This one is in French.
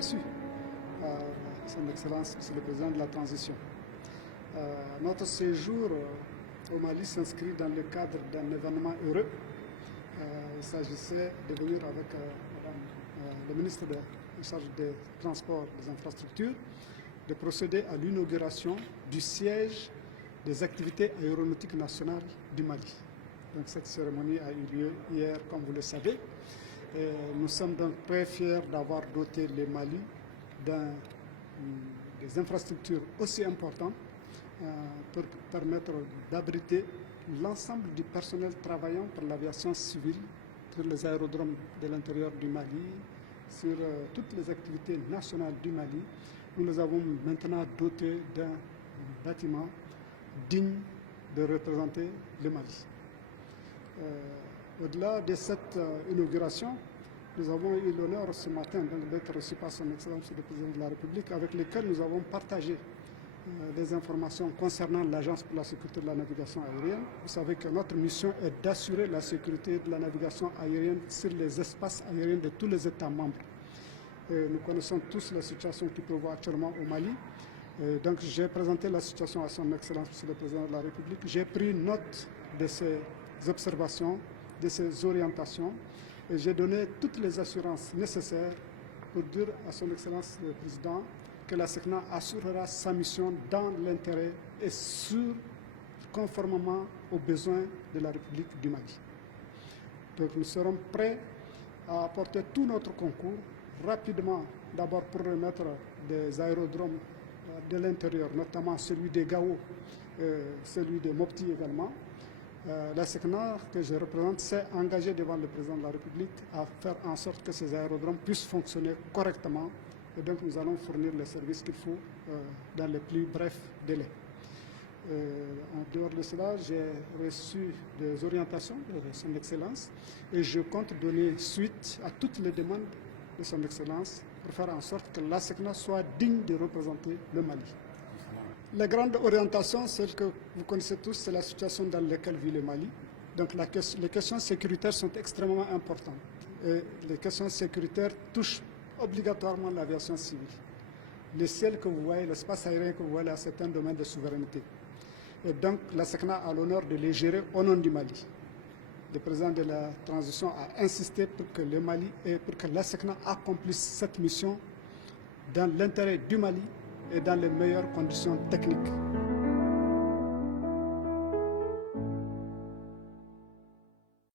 reçu son Excellence, Monsieur le Président de la Transition. Notre séjour au Mali s'inscrit dans le cadre d'un événement heureux. Il s'agissait de venir avec le ministre en charge des Transports et des Infrastructures, de procéder à l'inauguration du siège des activités aéronautiques nationales du Mali. Donc cette cérémonie a eu lieu hier, comme vous le savez. Et nous sommes donc très fiers d'avoir doté le Mali des infrastructures aussi importantes pour permettre d'abriter l'ensemble du personnel travaillant pour l'aviation civile sur les aérodromes de l'intérieur du Mali, sur toutes les activités nationales du Mali. Nous les avons maintenant dotés d'un bâtiment digne de représenter le Mali. Au-delà de cette inauguration, nous avons eu l'honneur ce matin d'être reçus par son Excellence le Président de la République, avec lequel nous avons partagé des informations concernant l'Agence pour la sécurité de la navigation aérienne. Vous savez que notre mission est d'assurer la sécurité de la navigation aérienne sur les espaces aériens de tous les États membres. Nous connaissons tous la situation qui prévaut actuellement au Mali. Donc j'ai présenté la situation à son Excellence, Monsieur le Président de la République. J'ai pris note de ces observations, de ces orientations, et j'ai donné toutes les assurances nécessaires pour dire à son Excellence le Président que la SECNA assurera sa mission dans l'intérêt et conformément aux besoins de la République du Mali. Donc nous serons prêts à apporter tout notre concours rapidement, d'abord pour remettre des aérodromes de l'intérieur, notamment celui de Gao, celui de Mopti également. La SECNA que je représente s'est engagée devant le Président de la République à faire en sorte que ces aérodromes puissent fonctionner correctement. Et donc nous allons fournir les services qu'il faut dans les plus brefs délais. En dehors de cela, j'ai reçu des orientations de son Excellence et je compte donner suite à toutes les demandes de son Excellence pour faire en sorte que la SECNA soit digne de représenter le Mali. Les grandes orientations, celles que vous connaissez tous, c'est la situation dans laquelle vit le Mali. Donc les questions sécuritaires sont extrêmement importantes. Et les questions sécuritaires touchent obligatoirement l'aviation civile. Le ciel que vous voyez, l'espace aérien que vous voyez là, c'est un domaine de souveraineté. Et donc la SECNA a l'honneur de les gérer au nom du Mali. Le président de la transition a insisté pour que le Mali et pour que la SECNA accomplisse cette mission dans l'intérêt du Mali et dans les meilleures conditions techniques.